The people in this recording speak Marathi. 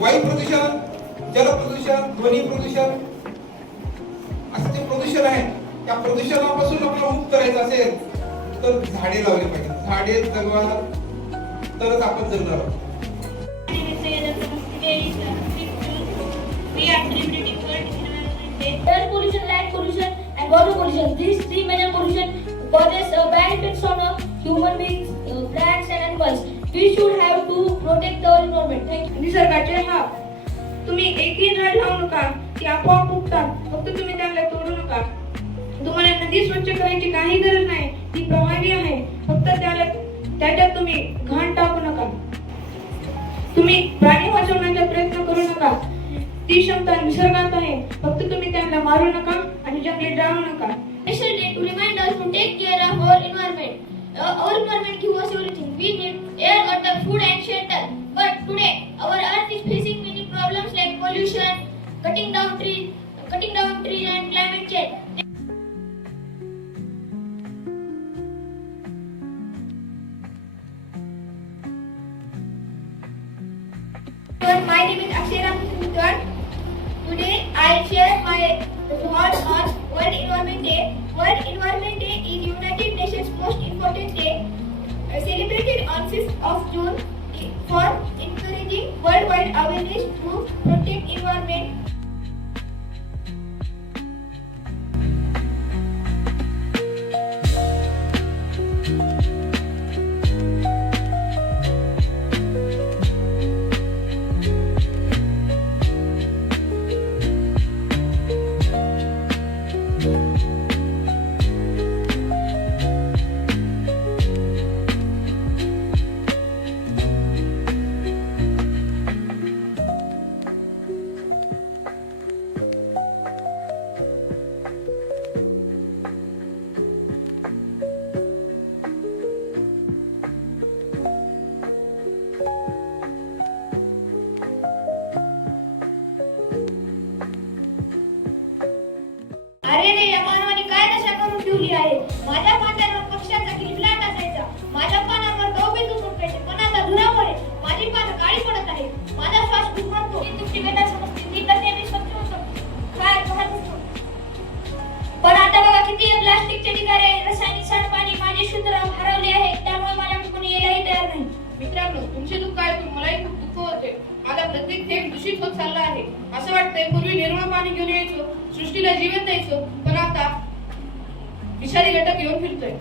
वायू प्रदूषण, जल प्रदूषण, ध्वनी प्रदूषण असं जे प्रदूषण आहे त्या प्रदूषणापासून आपल्याला मुक्त करायचं असेल तर झाडे लावली पाहिजे. झाडे जगवा तरच आपण जगणार आहोत. Air pollution, land pollution, and water pollution. These three major pollution causes bad effects on human beings, plants, and animals. We should have to protect our environment. Thank you. निसर्गाचे हा तुम्ही एकही झाड लावू नका, ती आपोआप उगतात. फक्त तुम्ही त्यांना तोडू नका. तुम्हाला नदी स्वच्छ करायची काही गरज नाही, ती प्रभावी आहे. फक्त त्याच्यात तुम्ही घाण टाकू नका. तुम्ही प्राणी वाचवण्याचा प्रयत्न करू नका, ती क्षमता निसर्गात आहे. फक्त तुम्ही त्यांना मारू नका आणि जंगली जाळू नका. Special day to remind us to take care of our environment. Our environment gives us everything. We need air, water, food, and shelter. But today, our earth is facing many problems like pollution, cutting down trees, and climate change. My name is Akshara Muthur. Today I share my thoughts on World Environment Day. World Environment Day is United Nations most important day, celebrated on 5th of June for encouraging worldwide awareness to protect environment. अरे रे, या मानवाने काय नशा करून ठेवली आहे. माझ्या पानांवर पक्ष्यांचा किलबिलाट असायचा, माझ्या पानांवर गवबी उमटायचे, पण आता धुरामुळे माझी पानं काळी पडत आहे. माझा श्वास घुमतो. ती तुमची वेदना समजते, ती तर नेहमी स्वच्छ होतो, काय घाण होतो. पण आता बघा किती प्लास्टिकचे ढिगारे, रासायनिक सांडपाणी माझे शुद्ध हरवले आहे. त्यामुळे मला कोणी यायलाही तयार नाही. मित्रांनो, तुमचे दुःख ऐकून मलाही खूप दुःख होते. माझा प्रत्येक थेंब दूषित होत चालला आहे. असं वाटतंय पूर्वी निर्मळ पाणी घेऊन यायचो, सृष्टीला जीवन द्यायचो, पण आता विषारी घटक घेऊन फिरतोय.